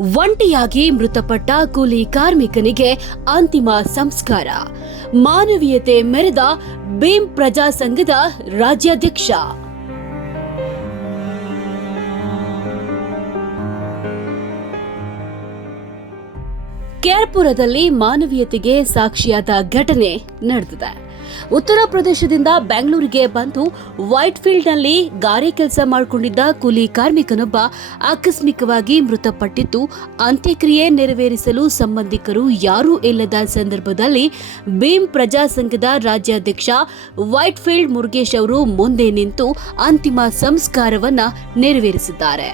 ಒಂಟಿಯಾಗಿ ಮೃತಪಟ್ಟ ಕೂಲಿ ಕಾರ್ಮಿಕನಿಗೆ ಅಂತಿಮ ಸಂಸ್ಕಾರ. ಮಾನವೀಯತೆ ಮೆರೆದ ಭೀಮ್ ಪ್ರಜಾ ಸಂಘದ ರಾಜ್ಯಾಧ್ಯಕ್ಷ. ಕೇರ್ಪುರದಲ್ಲಿ ಮಾನವೀಯತೆಗೆ ಸಾಕ್ಷಿಯಾದ ಘಟನೆ ನಡೆದಿದೆ. ಉತ್ತರ ಪ್ರದೇಶದಿಂದ ಬೆಂಗಳೂರಿಗೆ ಬಂದು ವೈಟ್ ಫೀಲ್ಡ್ನಲ್ಲಿ ಗಾರೆ ಕೆಲಸ ಮಾಡಿಕೊಂಡಿದ್ದ ಕೂಲಿ ಕಾರ್ಮಿಕನೊಬ್ಬ ಆಕಸ್ಮಿಕವಾಗಿ ಮೃತಪಟ್ಟಿದ್ದು, ಅಂತ್ಯಕ್ರಿಯೆ ನೆರವೇರಿಸಲು ಸಂಬಂಧಿಕರು ಯಾರೂ ಇಲ್ಲದ ಸಂದರ್ಭದಲ್ಲಿ ಭೀಮ್ ಪ್ರಜಾ ಸಂಘದ ರಾಜ್ಯಾಧ್ಯಕ್ಷ ವೈಟ್ ಫೀಲ್ಡ್ ಮುರುಗೇಶ್ ಅವರು ಮುಂದೆ ನಿಂತು ಅಂತಿಮ ಸಂಸ್ಕಾರವನ್ನ ನೆರವೇರಿಸಿದ್ದಾರೆ.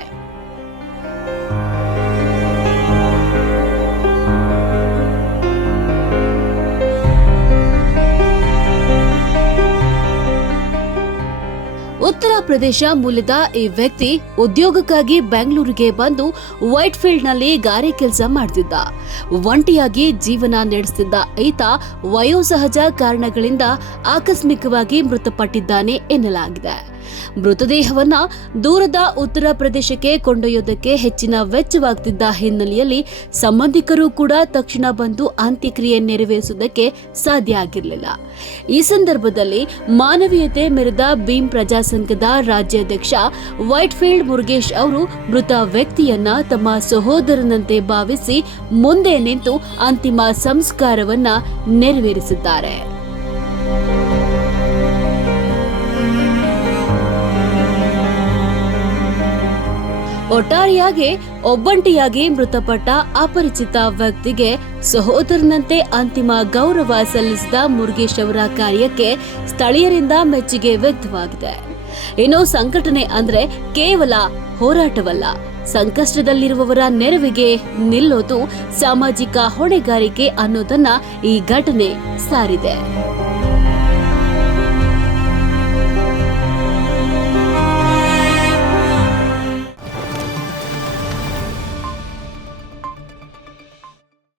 ಉತ್ತರ ಪ್ರದೇಶ ಮೂಲದ ಈ ವ್ಯಕ್ತಿ ಉದ್ಯೋಗಕ್ಕಾಗಿ ಬೆಂಗಳೂರಿಗೆ ಬಂದು ವೈಟ್ ಫೀಲ್ಡ್ನಲ್ಲಿ ಗಾರೆ ಕೆಲಸ ಮಾಡ್ತಿದ್ದ. ಒಂಟಿಯಾಗಿ ಜೀವನ ನಡೆಸುತ್ತಿದ್ದ ಈತ ವಯೋಸಹಜ ಕಾರಣಗಳಿಂದ ಆಕಸ್ಮಿಕವಾಗಿ ಮೃತಪಟ್ಟಿದ್ದಾನೆ ಎನ್ನಲಾಗಿದೆ. ಮೃತದೇಹವನ್ನ ದೂರದ ಉತ್ತರ ಪ್ರದೇಶಕ್ಕೆ ಕೊಂಡೊಯ್ಯೋದಕ್ಕೆ ಹೆಚ್ಚಿನ ವೆಚ್ಚವಾಗ್ತಿದ್ದ ಹಿನ್ನೆಲೆಯಲ್ಲಿ ಸಂಬಂಧಿಕರು ಕೂಡ ತಕ್ಷಣ ಬಂದು ಅಂತ್ಯಕ್ರಿಯೆ ನೆರವೇರಿಸುವುದಕ್ಕೆ ಸಾಧ್ಯ ಆಗಿರಲಿಲ್ಲ. ಈ ಸಂದರ್ಭದಲ್ಲಿ ಮಾನವೀಯತೆ ಮೆರೆದ ಭೀಮ್ ಪ್ರಜಾ ಸಂಘದ ರಾಜ್ಯಾಧ್ಯಕ್ಷ ವೈಟ್ ಫೀಲ್ಡ್ ಮುರುಗೇಶ್ ಅವರು ಮೃತ ವ್ಯಕ್ತಿಯನ್ನ ತಮ್ಮ ಸಹೋದರನಂತೆ ಭಾವಿಸಿ ಮುಂದೆ ನಿಂತು ಅಂತಿಮ ಸಂಸ್ಕಾರವನ್ನ ನೆರವೇರಿಸಿದ್ದಾರೆ. ಒಟ್ಟಾರೆಯಾಗಿ ಒಬ್ಬಂಟಿಯಾಗಿ ಮೃತಪಟ್ಟ ಅಪರಿಚಿತ ವ್ಯಕ್ತಿಗೆ ಸಹೋದರನಂತೆ ಅಂತಿಮ ಗೌರವ ಸಲ್ಲಿಸಿದ ಮುರುಗೇಶ್ ಅವರ ಕಾರ್ಯಕ್ಕೆ ಸ್ಥಳೀಯರಿಂದ ಮೆಚ್ಚುಗೆ ವ್ಯಕ್ತವಾಗಿದೆ. ಇನ್ನು ಸಂಘಟನೆ ಅಂದ್ರೆ ಕೇವಲ ಹೋರಾಟವಲ್ಲ, ಸಂಕಷ್ಟದಲ್ಲಿರುವವರ ನೆರವಿಗೆ ನಿಲ್ಲೋದು ಸಾಮಾಜಿಕ ಹೊಣೆಗಾರಿಕೆ ಅನ್ನೋದನ್ನ ಈ ಘಟನೆ ಸಾರಿದೆ.